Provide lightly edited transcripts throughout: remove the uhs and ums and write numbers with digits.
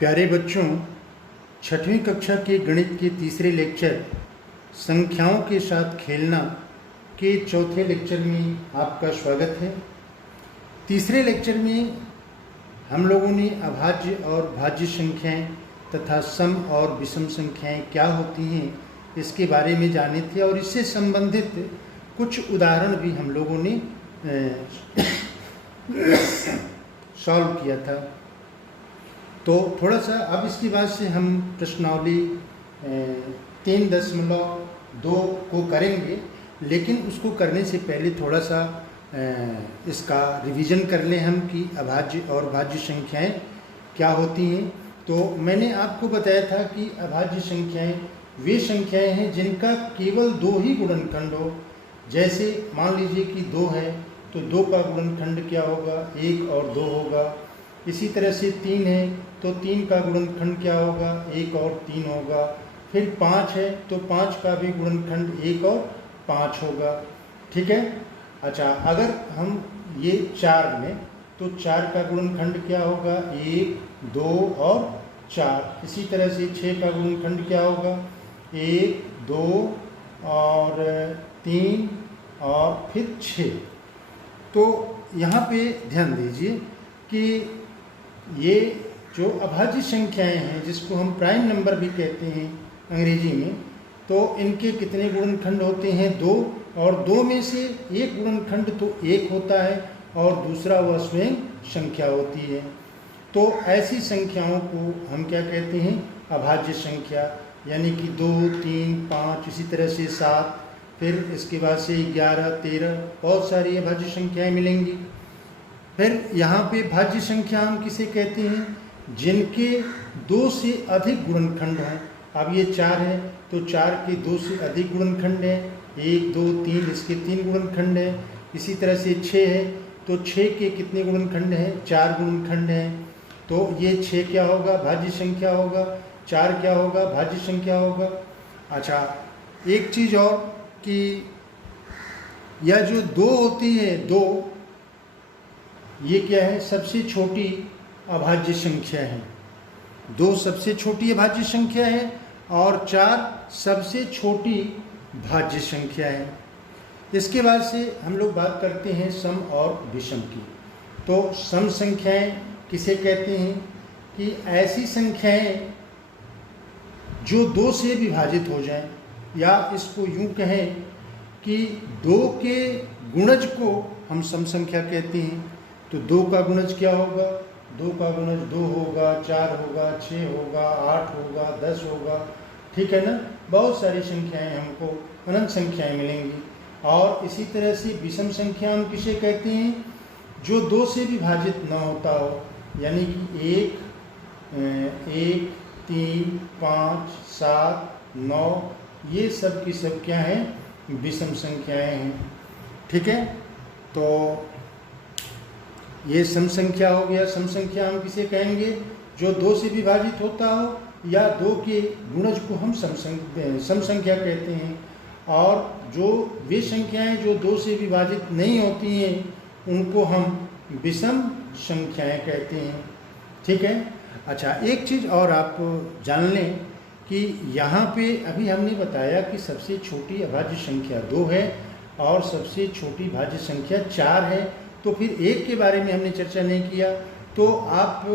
प्यारे बच्चों, छठवीं कक्षा के गणित के तीसरे लेक्चर संख्याओं के साथ खेलना के चौथे लेक्चर में आपका स्वागत है। तीसरे लेक्चर में हम लोगों ने अभाज्य और भाज्य संख्याएं तथा सम और विषम संख्याएं क्या होती हैं इसके बारे में जाने थे और इससे संबंधित कुछ उदाहरण भी हम लोगों ने सॉल्व किया था। तो थोड़ा सा अब इसके बाद से हम प्रश्नावली 3.2 को करेंगे, लेकिन उसको करने से पहले थोड़ा सा इसका रिवीजन कर लें हम कि अभाज्य और भाज्य संख्याएं क्या होती हैं। तो मैंने आपको बताया था कि अभाज्य संख्याएं वे संख्याएं हैं जिनका केवल 2 ही गुणनखंड हो। जैसे मान लीजिए कि 2 है तो 2 का गुणनखंड क्या होगा, 1 और 2 होगा। इसी तरह से 3 है तो 3 का गुणनखंड क्या होगा, 1 और 3 होगा। फिर 5 है तो 5 का भी गुणनखंड 1 और 5 होगा। ठीक है। अच्छा, अगर हम ये 4 में तो 4 का गुणनखंड क्या होगा, 1, 2 और 4। इसी तरह से 6 का गुणनखंड क्या होगा, 1, 2 और 3 और फिर 6। तो यहाँ पे ध्यान दीजिए कि ये जो अभाज्य संख्याएं हैं जिसको हम प्राइम नंबर भी कहते हैं अंग्रेजी में, तो इनके कितने गुणनखंड होते हैं, 2। और 2 में से एक गुणनखंड तो 1 होता है और दूसरा वह स्वयं संख्या होती है। तो ऐसी संख्याओं को हम क्या कहते हैं, अभाज्य संख्या। यानी कि 2, 3, 5, इसी तरह से 7, फिर इसके बाद से 11, 13, बहुत सारी अभाज्य संख्याएं मिलेंगी। फिर यहाँ पे भाज्य संख्या हम किसे कहते हैं, जिनके 2 से अधिक गुणनखंड हैं। अब ये 4 है तो 4 के 2 से अधिक गुणनखंड हैं, 1, 2, 3, इसके 3 गुणनखंड हैं। इसी तरह से 6 है तो 6 के कितने गुणनखंड हैं, 4 गुणनखंड हैं। तो ये 6 क्या होगा, भाज्य संख्या होगा। 4 क्या होगा, भाज्य संख्या होगा। अच्छा, एक चीज़ और कि यह जो 2 होती है, 2 ये क्या है, सबसे छोटी अभाज्य संख्या है। 2 सबसे छोटी अभाज्य संख्या है और 4 सबसे छोटी भाज्य संख्या है। इसके बाद से हम लोग बात करते हैं सम और विषम की। तो सम संख्याएं किसे कहते हैं कि ऐसी संख्याएं जो 2 से विभाजित हो जाएं, या इसको यूं कहें कि 2 के गुणज को हम सम संख्या कहते हैं। तो 2 का गुणज क्या होगा, 2 का गुणज 2 होगा, 4 होगा, 6 होगा, 8 होगा, 10 होगा। ठीक है ना। बहुत सारी संख्याएं हमको अनंत संख्याएं मिलेंगी। और इसी तरह से विषम संख्या हम किसे कहते हैं, जो 2 से विभाजित न होता हो। यानी कि 1, 3, 5, 7, 9, ये सब की सब क्या हैं, विषम संख्याएं हैं। ठीक है। तो ये सम संख्या हो गया। सम संख्या हम किसे कहेंगे, जो 2 से विभाजित होता हो या 2 के गुणज को हम सम संख्या कहते हैं। और जो वे संख्याएं जो 2 से विभाजित नहीं होती हैं उनको हम विषम संख्याएं कहते हैं। ठीक है। अच्छा, एक चीज़ और आप जान लें कि यहाँ पे अभी हमने बताया कि सबसे छोटी अभाज्य संख्या 2 है और सबसे छोटी भाज्य संख्या 4 है। तो फिर 1 के बारे में हमने चर्चा नहीं किया। तो आप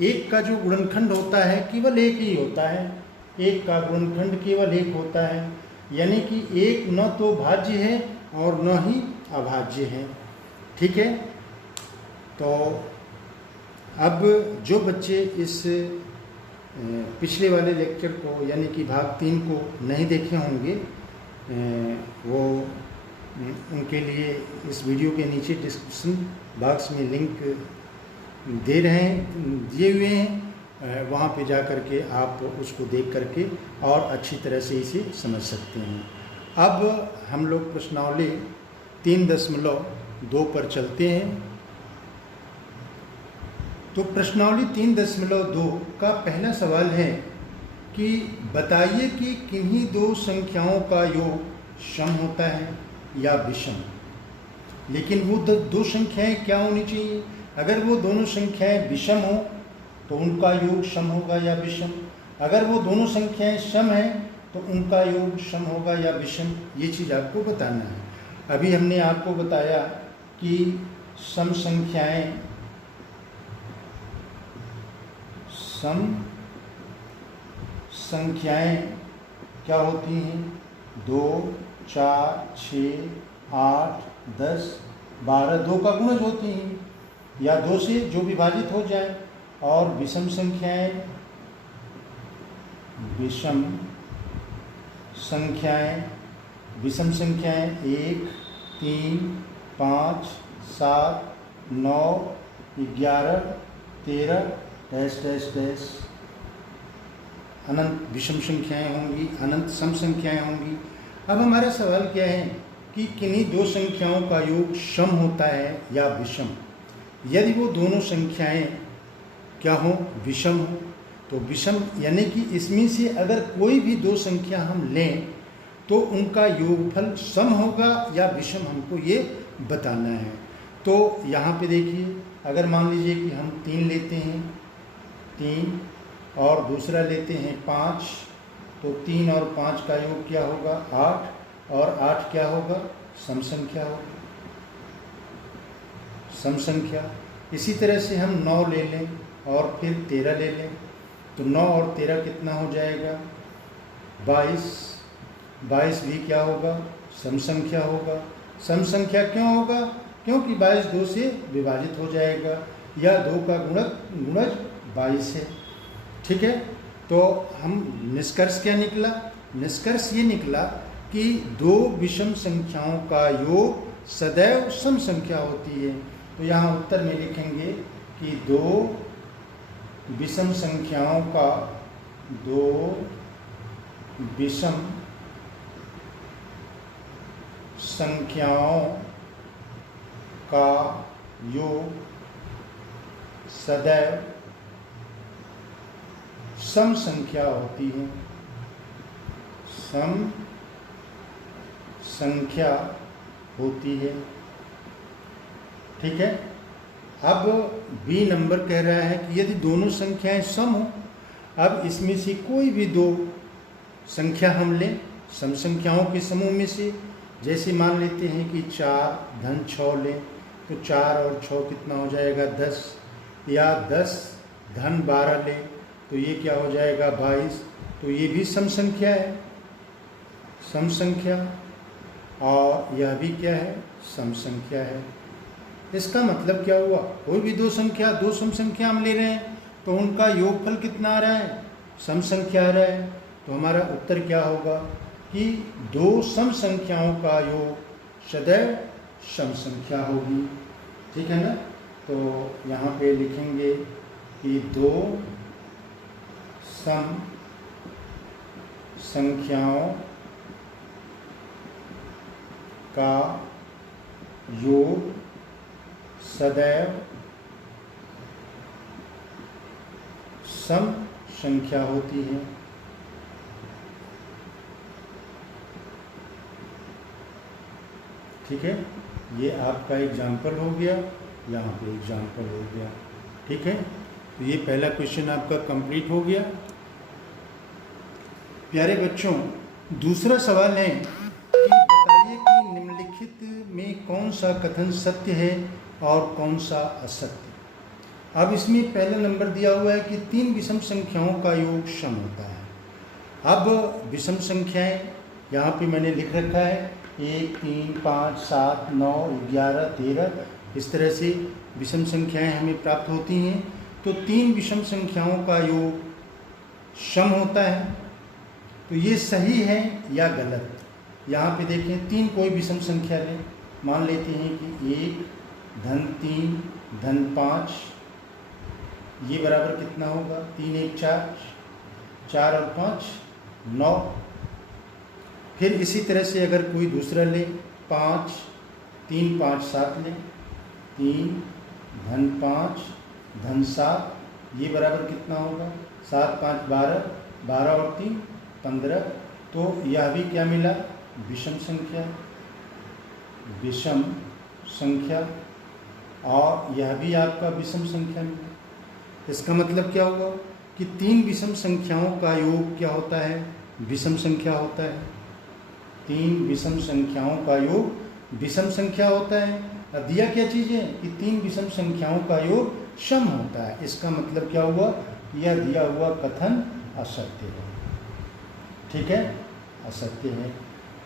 1 का जो गुणनखंड होता है केवल 1 ही होता है। 1 का गुणनखंड केवल 1 होता है। यानी कि 1 न तो भाज्य है और न ही अभाज्य है। ठीक है। तो अब जो बच्चे इस पिछले वाले लेक्चर को यानी कि भाग 3 को नहीं देखे होंगे, वो उनके लिए इस वीडियो के नीचे डिस्क्रिप्शन बॉक्स में लिंक दिए हुए हैं। वहाँ पे जा कर के आप उसको देख करके और अच्छी तरह से इसे समझ सकते हैं। अब हम लोग प्रश्नावली 3.2 पर चलते हैं। तो प्रश्नावली 3.2 का पहला सवाल है कि बताइए कि किन्हीं 2 संख्याओं का योग सम होता है या विषम। लेकिन वो 2 संख्याएं क्या होनी चाहिए, अगर वो दोनों संख्याएं विषम हो तो उनका योग सम होगा या विषम। अगर वो दोनों संख्याएं सम हैं तो उनका योग सम होगा या विषम, ये चीज़ आपको बताना है। अभी हमने आपको बताया कि सम संख्याएं क्या होती हैं? 2, 4, 6, 8, 10, 12 2 का गुणज होती हैं या 2 से जो विभाजित हो जाए। और विषम संख्याएं 1, 3, 5, 7, 9, 11, 13 डैश डैश डैश अनंत विषम संख्याएं होंगी, अनंत सम संख्याएं होंगी। अब हमारा सवाल क्या है कि किन्हीं दो संख्याओं का योग सम होता है या विषम। यदि वो दोनों संख्याएं क्या हो? विषम हो। तो विषम यानी कि इसमें से अगर कोई भी दो संख्या हम लें तो उनका योगफल सम होगा या विषम, हमको ये बताना है। तो यहाँ पे देखिए, अगर मान लीजिए कि हम 3 लेते हैं, 3 और दूसरा लेते हैं 5, तो 3 और 5 का योग क्या होगा? 8, और 8 क्या होगा? सम संख्या होगा, सम संख्या। इसी तरह से हम 9 ले लें और फिर 13 ले लें, तो 9 और 13 कितना हो जाएगा? 22। 22 भी क्या होगा? सम संख्या होगा। सम संख्या क्यों होगा? क्योंकि 22 2 से विभाजित हो जाएगा या 2 का गुणज 22 है। ठीक है, तो हम निष्कर्ष क्या निकला? निष्कर्ष ये निकला कि दो विषम संख्याओं का योग सदैव सम संख्या होती है। तो यहाँ उत्तर में लिखेंगे कि दो विषम संख्याओं का योग सदैव सम संख्या होती है, सम संख्या होती है। ठीक है। अब बी नंबर कह रहा है कि यदि दोनों संख्याएं सम हो, अब इसमें से कोई भी दो संख्या हम लें सम संख्याओं के समूह में से, जैसे मान लेते हैं कि 4 धन 6 लें, तो 4 और 6 कितना हो जाएगा? 10, या 10 धन 12 लें तो ये क्या हो जाएगा? 22। तो ये भी सम संख्या है, सम संख्या, और यह भी क्या है? सम संख्या है। इसका मतलब क्या हुआ? कोई भी दो सम संख्या हम ले रहे हैं तो उनका योगफल कितना आ रहा है? सम संख्या आ रहा है। तो हमारा उत्तर क्या होगा कि दो सम संख्याओं का योग सदैव सम संख्या होगी। ठीक है ना। तो यहाँ पे लिखेंगे कि दो सम संख्याओं का योग सदैव सम संख्या होती है। ठीक है, ये आपका एग्जाम्पल हो गया, यहाँ पे एग्जाम्पल हो गया। ठीक है, तो ये पहला क्वेश्चन आपका कंप्लीट हो गया। प्यारे बच्चों, दूसरा सवाल है कि बताइए कि निम्नलिखित में कौन सा कथन सत्य है और कौन सा असत्य। अब इसमें पहला नंबर दिया हुआ है कि 3 विषम संख्याओं का योग सम होता है। अब विषम संख्याएं यहाँ पे मैंने लिख रखा है 1, 3, 5, 7, 9, 11, 13, इस तरह से विषम संख्याएं हमें प्राप्त होती हैं। तो 3 विषम संख्याओं का योग सम होता है। तो ये सही है या गलत? यहाँ पे देखें, 3 कोई विषम संख्या लें, मान लेते हैं कि 1 धन 3 धन 5, ये बराबर कितना होगा? 3 1 4, 4 और 5 9। फिर इसी तरह से अगर कोई दूसरा ले, 5 3 5 7 लें, 3 धन 5 धन 7, ये बराबर कितना होगा? 7 5 12, 12 और 3 15। तो यह भी क्या मिला? विषम संख्या, विषम संख्या, और यह भी आपका विषम संख्या मिला। इसका मतलब क्या हुआ कि तीन विषम संख्याओं का योग क्या होता है, विषम संख्या होता है। तीन विषम संख्याओं का योग विषम संख्या होता है। अब दिया क्या चीज़ है कि तीन विषम संख्याओं का योग सम होता है। इसका मतलब क्या हुआ, यह दिया हुआ कथन असत्य है। ठीक है, असत्य है।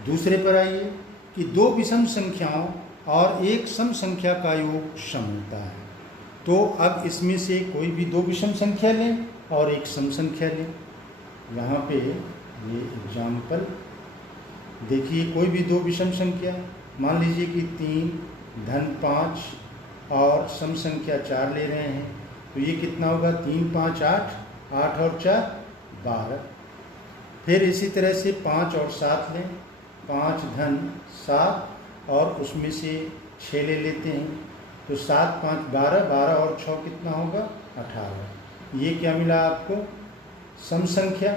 दूसरे पर आइए कि दो विषम संख्याओं और एक सम संख्या का योग सम होता है। तो अब इसमें से कोई भी दो विषम संख्या लें और एक सम संख्या लें। यहाँ पे ये एग्जाम्पल देखिए, कोई भी दो विषम संख्या, मान लीजिए कि 3 धन 5 और सम संख्या 4 ले रहे हैं, तो ये कितना होगा, 3 5 8, 8 और 4 12। फिर इसी तरह से 5 और 7 लें, 5 धन 7 और उसमें से 6 ले लेते हैं, तो 7 5 12, 12 और 6 कितना होगा, 18। ये क्या मिला आपको, सम संख्या।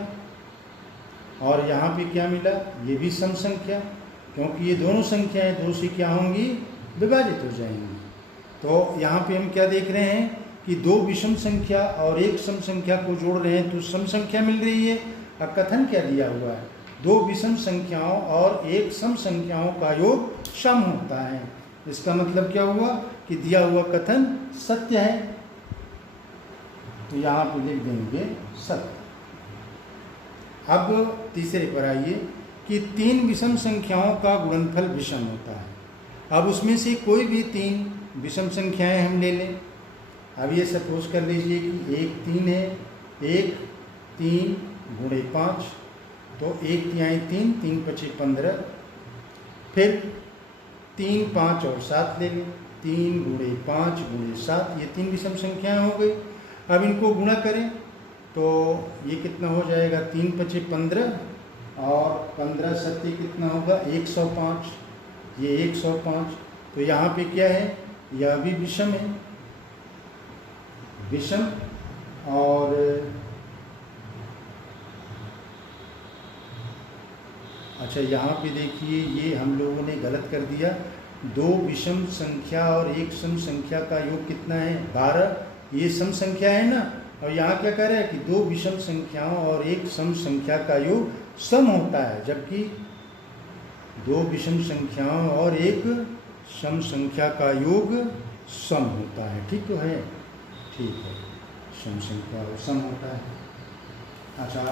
और यहाँ पे क्या मिला, ये भी सम संख्या, क्योंकि ये दोनों संख्याएं दो से क्या होंगी, विभाजित हो जाएंगी। तो यहाँ पे हम क्या देख रहे हैं कि दो विषम संख्या और एक सम संख्या को जोड़ रहे हैं तो सम संख्या मिल रही है। अब कथन क्या दिया हुआ है, दो विषम संख्याओं और एक सम संख्याओं का योग सम होता है। इसका मतलब क्या हुआ कि दिया हुआ कथन सत्य है, तो यहाँ पे लिख देंगे सत्य। अब तीसरे पर आइए कि तीन विषम संख्याओं का गुणनफल विषम होता है। अब उसमें से कोई भी तीन विषम संख्याएं हम ले लें। अब ये सपोज कर लीजिए कि एक 3 है, एक 3 गुणे 5, तो 1 तिहाई 3, 3 पचे 15। फिर 3 5 और 7 ले लें, 3 गुणे 5 गुणे 7, ये तीन विषम संख्याएं हो गई। अब इनको गुणा करें तो ये कितना हो जाएगा, 3 पचे 15 और 15 सत्य कितना होगा, 105। ये 105, तो यहाँ पे क्या है, यह भी विषम है, विषम। और अच्छा, यहाँ पे देखिए ये हम लोगों ने गलत कर दिया, दो विषम संख्या और एक सम संख्या का योग कितना है, 12। ये सम संख्या है ना, और यहाँ क्या कह रहे हैं कि दो विषम संख्याओं और एक सम संख्या का योग सम होता है, जबकि दो विषम संख्याओं और एक सम संख्या का योग सम होता है। ठीक तो है, ठीक है, सम संख्या और सम होता है। अच्छा,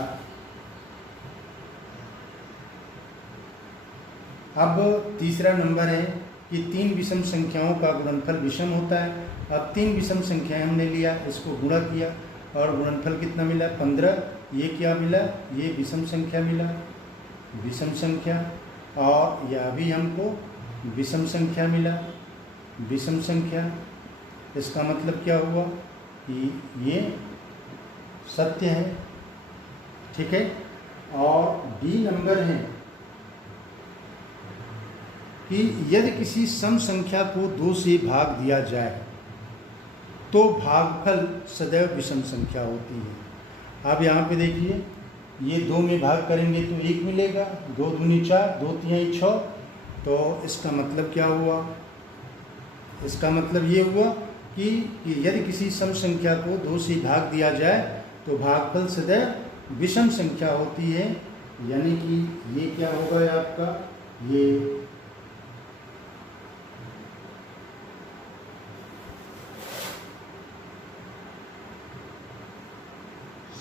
अब तीसरा नंबर है कि तीन विषम संख्याओं का गुणनफल विषम होता है। अब तीन विषम संख्याएं हमने लिया, इसको गुणा किया और गुणनफल कितना मिला, 15। ये क्या मिला, ये विषम संख्या मिला, विषम संख्या। और यह भी हमको विषम संख्या मिला, विषम संख्या। इसका मतलब क्या हुआ कि ये सत्य है। ठीक है। और डी नंबर है कि यदि किसी सम संख्या को 2 से भाग दिया जाए तो भागफल सदैव विषम संख्या होती है। अब यहाँ पे देखिए, ये 2 में भाग करेंगे तो 1 मिलेगा, 2 दूनी 4, 2 तिहाई 6। तो इसका मतलब क्या हुआ, इसका मतलब ये हुआ कि यदि किसी सम संख्या को 2 से भाग दिया जाए तो भागफल सदैव विषम संख्या होती है। यानी कि ये क्या होगा आपका, ये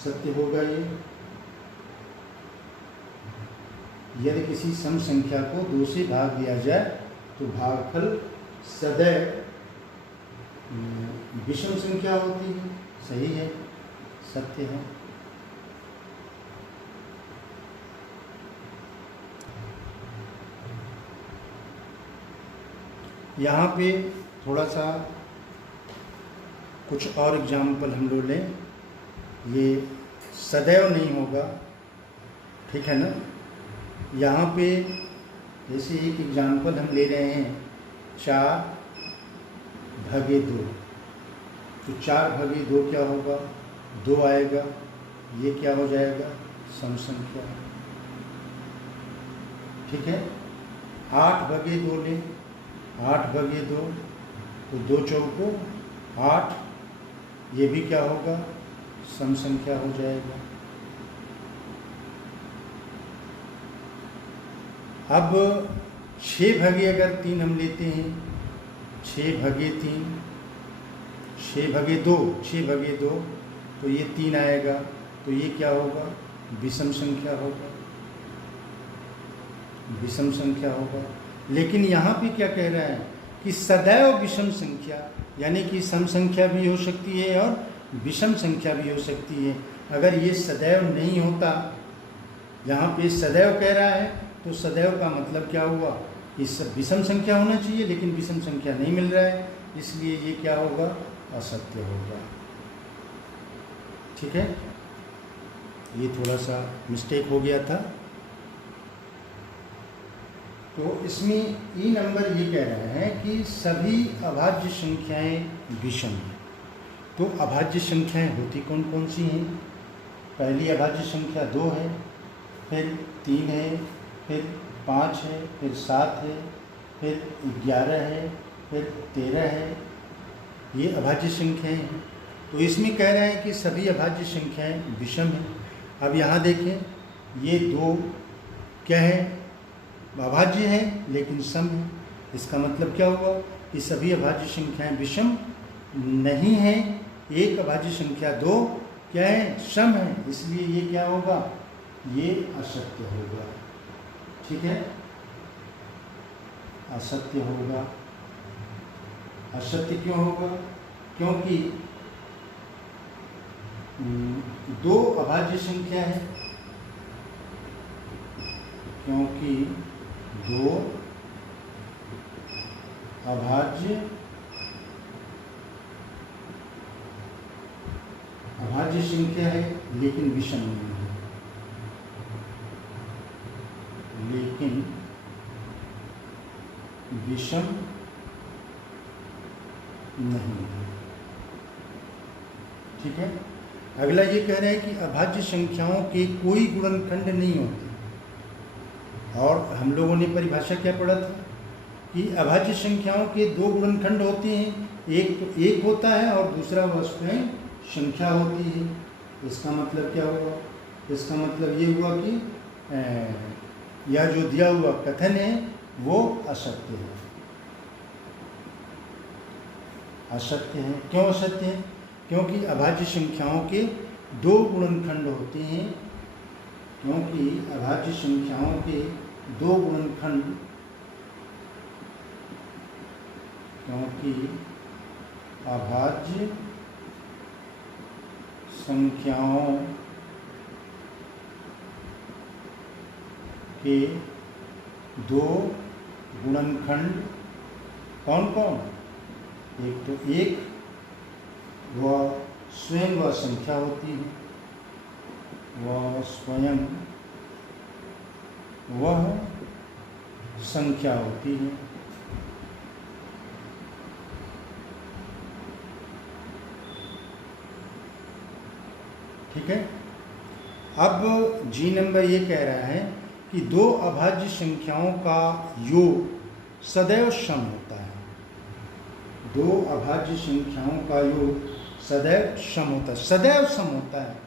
सत्य होगा। ये यदि किसी सम संख्या को 2 से भाग दिया जाए तो भागफल सदैव विषम संख्या होती है। सही है, सत्य है। यहाँ पे थोड़ा सा कुछ और एग्जाम्पल हम लोग लें। ये सदैव नहीं होगा, ठीक है ना। यहाँ पे जैसे एक एग्जाम्पल हम ले रहे हैं 4/2, तो 4/2 क्या होगा, 2 आएगा। ये क्या हो जाएगा, सम संख्या। ठीक है। 8/2 लें, 8/2 तो 2 चौको 8, ये भी क्या होगा, सम संख्या हो जाएगा। अब 6 भागे अगर 3 हम लेते हैं, 6 भागे 3, 6 भागे 2, 6 भागे 2, तो ये 3 आएगा, तो ये क्या होगा, विषम संख्या होगा, विषम संख्या होगा। लेकिन यहाँ पे क्या कह रहा है कि सदैव विषम संख्या, यानी कि सम संख्या भी हो सकती है और विषम संख्या भी हो सकती है। अगर ये सदैव नहीं होता, यहाँ पे सदैव कह रहा है, तो सदैव का मतलब क्या हुआ, कि विषम संख्या होना चाहिए, लेकिन विषम संख्या नहीं मिल रहा है, इसलिए ये क्या होगा, असत्य होगा। ठीक है, ये थोड़ा सा मिस्टेक हो गया था। तो इसमें ई नंबर ये कह रहे हैं कि सभी अभाज्य संख्याएं विषम हैं। तो अभाज्य संख्याएं होती कौन कौन सी हैं? पहली अभाज्य संख्या 2 है, फिर 3 है, फिर 5 है, फिर 7 है, फिर 11 है, फिर 13 है। ये अभाज्य संख्याएं हैं। तो इसमें कह रहे हैं कि सभी अभाज्य संख्याएं विषम हैं। अब यहाँ देखें, ये 2 क्या है, अभाज्य है लेकिन सम है। इसका मतलब क्या हुआ कि सभी अभाज्य संख्याएं विषम नहीं है। एक अभाज्य संख्या 2 क्या है, सम है, इसलिए ये क्या होगा, ये असत्य होगा। ठीक है, असत्य होगा। असत्य क्यों होगा? क्योंकि 2 अभाज्य संख्या है, क्योंकि 2 अभाज्य संख्या है लेकिन विषम नहीं है, लेकिन विषम नहीं है। ठीक है, अगला ये कह रहे हैं कि अभाज्य संख्याओं के कोई गुणनखंड नहीं होते। और हम लोगों ने परिभाषा क्या पढ़ा था कि अभाज्य संख्याओं के 2 गुणनखंड होते हैं, एक तो 1 होता है और दूसरा वस्तुएं संख्या होती है। इसका मतलब क्या हुआ? इसका मतलब ये हुआ कि यह जो दिया हुआ कथन है वो असत्य है। असत्य है। क्यों असत्य है? क्योंकि अभाज्य संख्याओं के 2 गुणनखंड होते हैं, क्योंकि अभाज्य संख्याओं के 2 गुणनखंड, क्योंकि अभाज्य संख्याओं के 2 गुणनखंड कौन कौन? एक तो 1 वह स्वयं वह संख्या होती है, वह स्वयं वह संख्या होती है। ठीक है, अब जी नंबर ये कह रहा है कि 2 अभाज्य संख्याओं का योग सदैव सम होता है। 2 अभाज्य संख्याओं का योग सदैव सम होता है, सदैव सम होता है।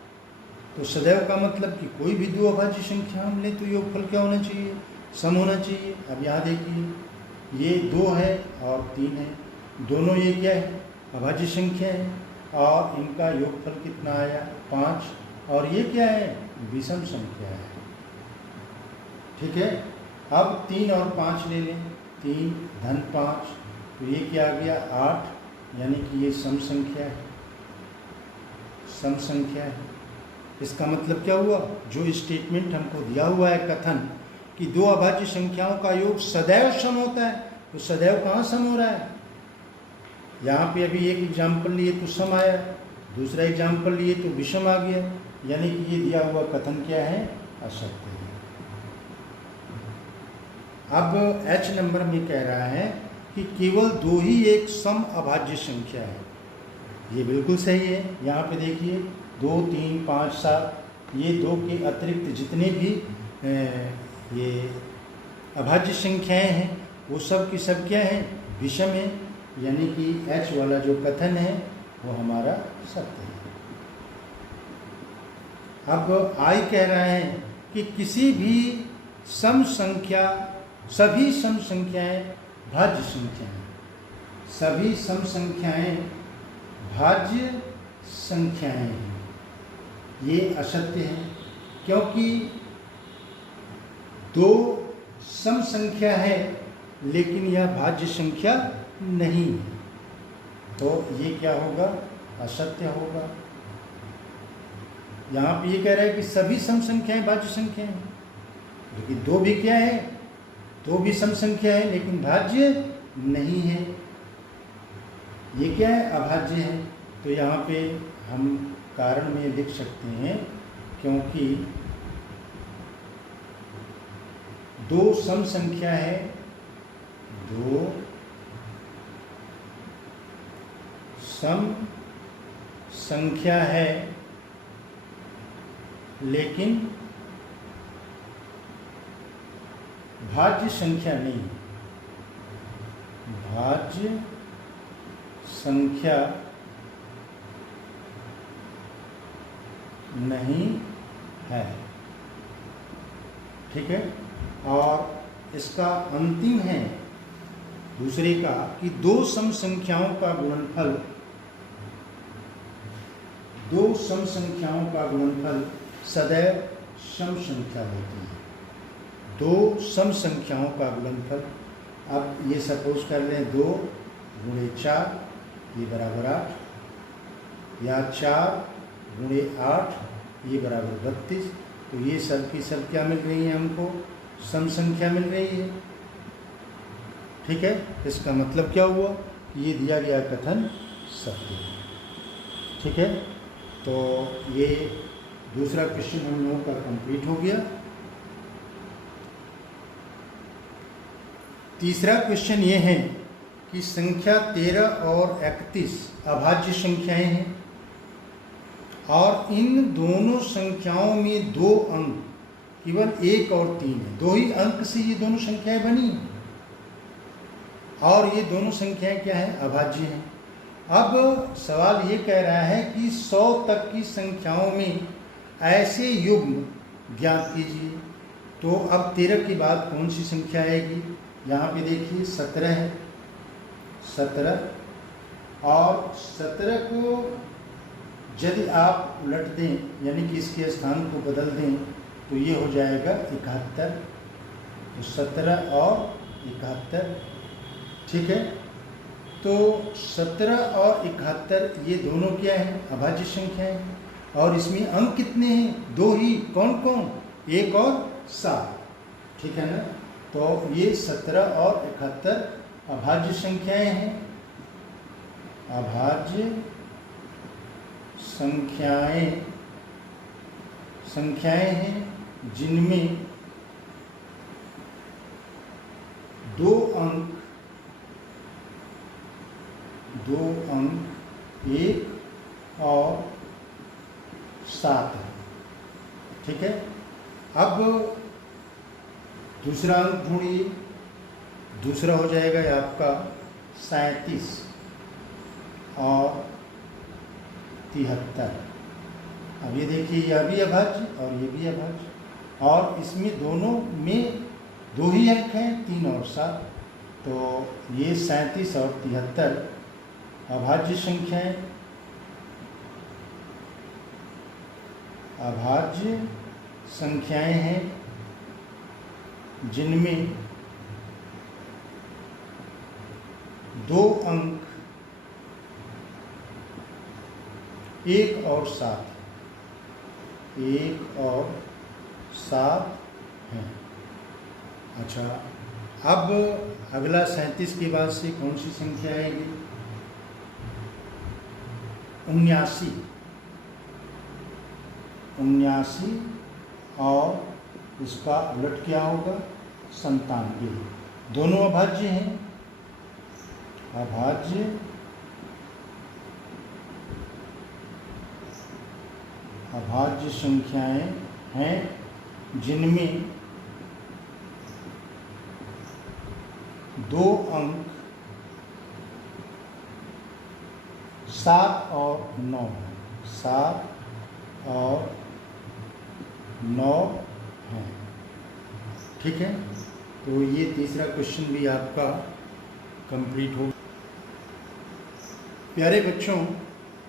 तो सदैव का मतलब कि कोई भी 2 अभाज्य संख्या हम ले तो योगफल क्या होना चाहिए? सम होना चाहिए। अब यहाँ देखिए, ये 2 है और 3 है, दोनों ये क्या है? अभाज्य संख्या है, और इनका योगफल कितना आया? 5। और ये क्या है? विषम संख्या है। ठीक है, अब 3 और 5 ले लें, 3 धन 5, तो ये क्या आ गया? 8, यानी कि ये सम संख्या है, सम संख्या है। इसका मतलब क्या हुआ? जो स्टेटमेंट हमको दिया हुआ है कथन कि 2 अभाज्य संख्याओं का योग सदैव सम होता है, तो सदैव कहाँ सम हो रहा है? यहाँ पे अभी एक एग्जाम्पल लिए तो सम आया, दूसरा एग्जाम्पल लिए तो विषम आ गया, यानी कि ये दिया हुआ कथन क्या है? असत्य है। अब एच नंबर में कह रहा है कि केवल 2 ही एक सम अभाज्य संख्या है। ये बिल्कुल सही है। यहाँ पे देखिए, 2, 3, 5, 7, ये 2 के अतिरिक्त जितने भी ये अभाज्य संख्याएं हैं वो सब की सब क्या हैं? विषम है, यानी कि एच वाला जो कथन है वो हमारा सत्य है। अब आई कह रहे हैं कि किसी भी सम संख्या, सभी सम संख्याएं भाज्य संख्याएं, सभी सम संख्याएं भाज्य संख्याएं हैं। ये असत्य है, क्योंकि दो सम संख्या है लेकिन यह भाज्य संख्या नहीं है, तो ये क्या होगा? असत्य होगा। यहाँ पे ये कह रहा है कि सभी सम संख्याएं भाज्य संख्या हैं, लेकिन दो भी क्या है? दो भी सम संख्या है लेकिन भाज्य नहीं है। ये क्या है? अभाज्य है। तो यहाँ पे हम कारण में लिख सकते हैं, क्योंकि दो सम संख्या है, दो सम संख्या है लेकिन भाज्य संख्या नहीं, भाज्य संख्या नहीं है। ठीक है। और इसका अंतिम है दूसरे का कि दो सम संख्याओं का गुणनफल, दो सम संख्याओं का गुणनफल सदैव सम संख्या होती है। दो सम संख्याओं का गुणनफल, अब ये सपोज कर लें 2 गुणे 4 ये बराबर 8, या 4 गुणे 8 ये बराबर 32। तो ये सब की सब क्या मिल रही है? हमको सम संख्या मिल रही है। ठीक है। इसका मतलब क्या हुआ? ये दिया गया कथन सत्य है। ठीक है। तो ये दूसरा क्वेश्चन हम लोगों का कंप्लीट हो गया। तीसरा क्वेश्चन ये है कि संख्या 13 और 31 अभाज्य संख्याएं हैं और इन दोनों संख्याओं में दो अंक केवल 1 और 3 है। दो ही अंक से ये दोनों संख्याएं बनी हैं और ये दोनों संख्याएं क्या हैं? अभाज्य हैं। अब सवाल ये कह रहा है कि 100 तक की संख्याओं में ऐसे युग्म ज्ञात कीजिए। तो अब 13 के बाद कौन सी संख्या आएगी? यहाँ पे देखिए 17 है, 17 और 17 को यदि आप उलट दें यानी कि इसके स्थान को बदल दें तो ये हो जाएगा 71। तो 17 और 71। ठीक है। तो 17 और 71 ये दोनों क्या है? अभाज्य संख्या है। और इसमें अंक कितने हैं? दो ही। कौन कौन? 1 और 7। ठीक है ना। तो ये 17 और 71 अभाज्य संख्याएं हैं। अभाज्य संख्याएं हैं जिनमें दो अंक 1 और 7 है। ठीक है। अब दूसरा अंक ढूंढिए। दूसरा हो जाएगा आपका 37 और 73। अब ये देखिए यह भी अभाज्य और ये भी अभाज्य और इसमें दोनों में दो ही अंक हैं 3 और 7। तो ये 37 और 73 अभाज्य संख्याएं, अभाज्य संख्याएं हैं जिनमें दो अंक 1 और 7 हैं। अच्छा, अब अगला 37 के बाद से कौन सी संख्या आएगी? 79 और इसका उलट क्या होगा? 97। दोनों अभाज्य हैं। अभाज्य संख्याएं हैं जिनमें दो अंक 7 और 9, 7 और 9 हैं। ठीक है, तो ये तीसरा क्वेश्चन भी आपका कंप्लीट हो। प्यारे बच्चों,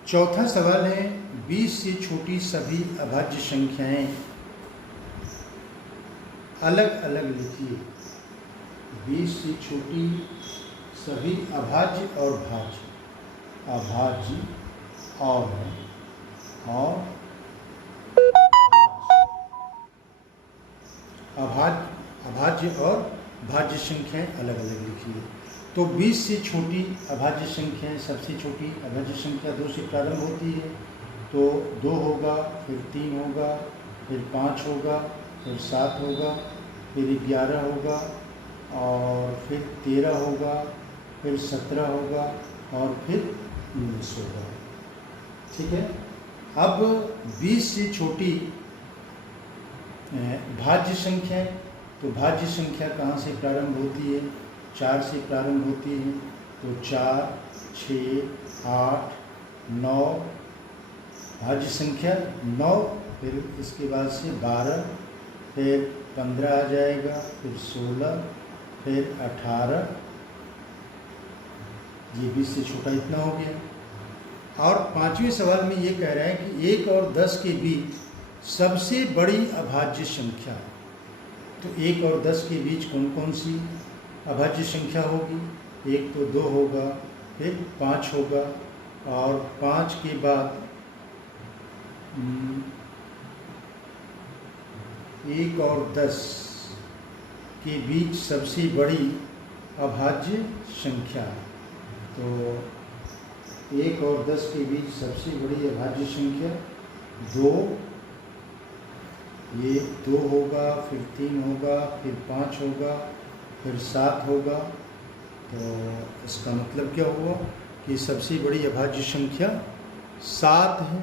चौथा सवाल है 20 से छोटी सभी अभाज्य संख्याएं अलग अलग लिखिए। 20 से छोटी सभी अभाज्य और भाज्य, अभाज्य और अभाज्य और भाज्य संख्याएं अलग अलग लिखिए। तो 20 से छोटी अभाज्य संख्याएं, सबसे छोटी अभाज्य संख्या 2 से प्रारंभ होती है, तो 2 होगा, फिर 3 होगा, फिर 5 होगा, फिर 7 होगा, फिर 11 होगा, और फिर 13 होगा, फिर 17 होगा, और फिर 19 होगा। ठीक है, अब 20 से छोटी भाज्य संख्या, तो भाज्य संख्या कहाँ से प्रारंभ होती है? 4 से प्रारंभ होती है, तो 4, 6, 8, 9 भाज्य संख्या 9, फिर इसके बाद से 12, फिर 15 आ जाएगा, फिर 16, फिर 18, ये 20 से छोटा इतना हो गया। और 5वें सवाल में ये कह रहा है कि 1 और 10 के बीच सबसे बड़ी अभाज्य संख्या। तो 1 और 10 के बीच कौन कौन सी अभाज्य संख्या होगी? 1 तो 2 होगा, फिर 5 होगा, और 5 के बाद 1 और 10 के बीच सबसे बड़ी अभाज्य संख्या। तो 1 और 10 के बीच सबसे बड़ी अभाज्य संख्या 2, ये 2 होगा, फिर 3 होगा, फिर 5 होगा, फिर 7 होगा। तो इसका मतलब क्या हुआ कि सबसे बड़ी अभाज्य संख्या 7 है।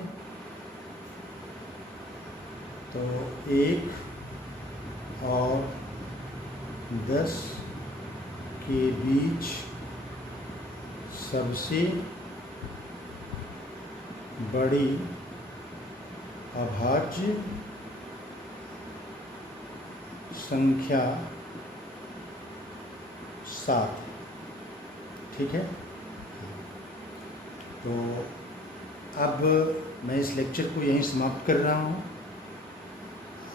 तो 1 और 10 के बीच सबसे बड़ी अभाज्य संख्या 7। ठीक है, तो अब मैं इस लेक्चर को यहीं समाप्त कर रहा हूँ।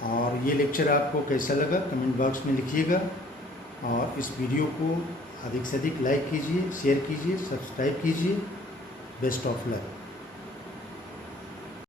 और ये लेक्चर आपको कैसा लगा कमेंट बॉक्स में लिखिएगा, और इस वीडियो को अधिक से अधिक लाइक कीजिए, शेयर कीजिए, सब्सक्राइब कीजिए। Best of luck.